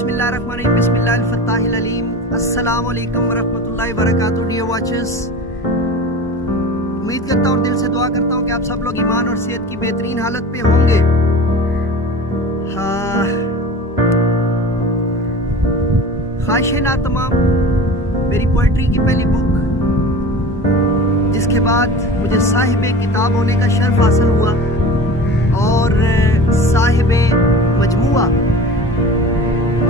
बिस्मिल्लाहिर्रहमानिर्रहीम, बिस्मिल्लाहिल अलीम। अस्सलाम वालेकुम वरहमतुल्लाहि वबरकातुहू। डियर वॉचर्स, उम्मीद करता हूँ, दिल से दुआ करता हूँ कि आप सब लोग ईमान और सेहत की बेहतरीन हालत पे होंगे। हाँ, ख्वाहिश ना तमाम मेरी पोइट्री की पहली बुक, जिसके बाद मुझे साहिब किताब होने का शर्फ हासिल हुआ और साहिब मजमुआ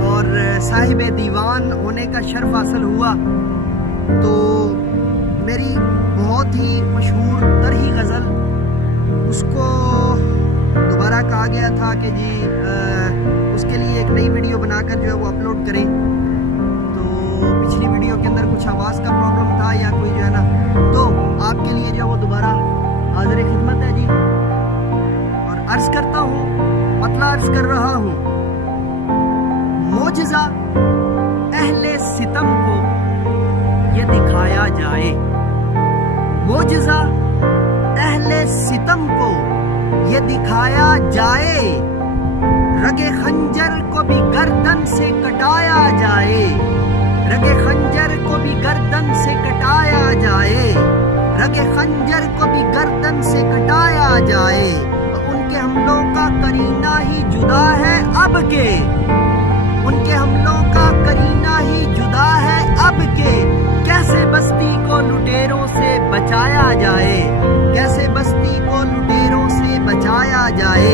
और साहिब दीवान होने का शर्फ हासिल हुआ। तो मेरी बहुत ही मशहूर तरही गज़ल, उसको दोबारा कहा गया था कि जी उसके लिए एक नई वीडियो बनाकर जो है वो अपलोड करें। तो पिछली वीडियो के अंदर कुछ आवाज़ का प्रॉब्लम था या कोई जो है ना, तो आपके लिए जो है वो दोबारा हाज़िर खिदमत है जी। और अर्ज़ करता हूँ, मतलब अर्ज़ कर रहा हूँ, मोजज़ा अहले सितम को ये दिखाया जाए, मोजज़ा अहले सितम को ये दिखाया जाए, रगे खंजर को भी गर्दन से कटाया जाए, रगे खंजर को भी गर्दन से कटाया जाए, रगे खंजर को भी गर्दन से कटाया जाए। उनके हमलों का करीना ही जुदा है अब के, उनके हमलों का करीना ही जुदा है अब के। कैसे बस्ती को लुटेरों से बचाया जाए, कैसे बस्ती को लुटेरों से बचाया जाए।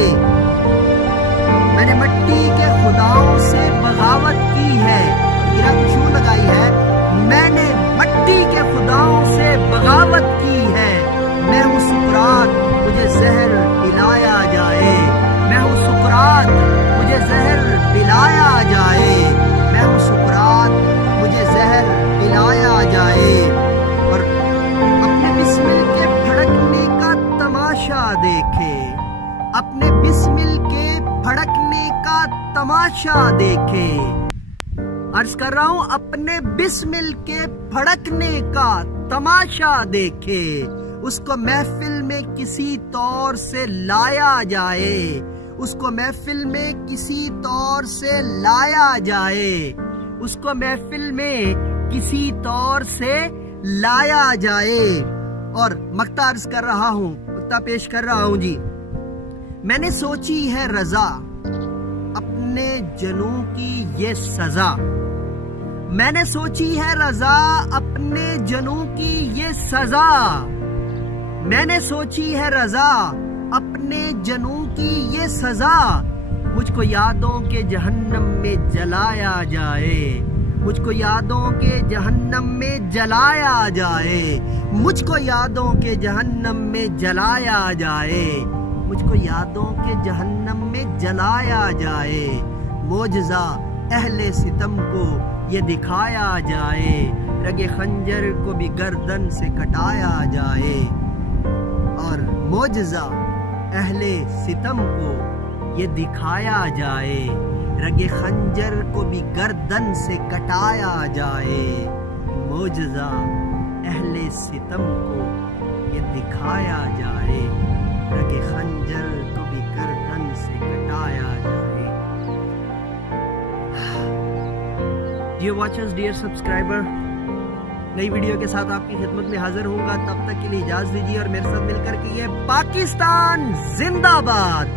मैंने मट्टी के खुदाओं से बगावत की है, मेरा खुशबू लगाई है, मैंने मट्टी के खुदाओं से बगावत की है। मैं हूँ सुकरात, मुझे जहर पिलाया जाए, मैं हूँ सुकरात, मुझे जहर पिलाया जाए, मैं हूँ सुकरात, मुझे जहर पिलाया जाए। और अपने बिस्मिल के फड़कने का तमाशा देखे, अपने बिस्मिल के फड़कने का तमाशा देखे। अर्ज कर रहा हूँ, अपने बिस्मिल के फड़कने का तमाशा देखे। उसको महफिल में किसी तौर से लाया जाए, उसको महफिल में किसी तौर से लाया जाए, उसको महफिल में किसी तौर से लाया जाए। और मक्ता अर्ज कर रहा हूँ, मक्ता पेश कर रहा हूँ जी। मैंने सोची है रजा अपने जनों की ये सजा, मैंने सोची है रजा अपने जनों की ये सजा, मैंने सोची है रजा अपने जनों की ये सजा। मुझको यादों के जहन्नम में जलाया जाए, मुझको यादों के जहन्नम में जलाया जाए, मुझको यादों के जहन्नम में जलाया जाए, मुझको यादों के जहन्नम में जलाया जाए। मोजज़ा अहले सितम को ये दिखाया जाए, रगे खंजर को भी गर्दन से कटाया जाए। और मोजज़ा अहले सितम को ये दिखाया जाए, रगे खंजर को भी गर्दन से कटाया जाए। मोजज़ा अहले सितम को ये दिखाया जाए, रगे खंजर को भी गर्दन से कटाया जाए। डियर वॉचर्स, डियर सब्सक्राइबर, नई वीडियो के साथ आपकी खिदमत में हाजिर होऊंगा। तब तक के लिए इजाजत दीजिए और मेरे साथ मिलकर के ये पाकिस्तान जिंदाबाद।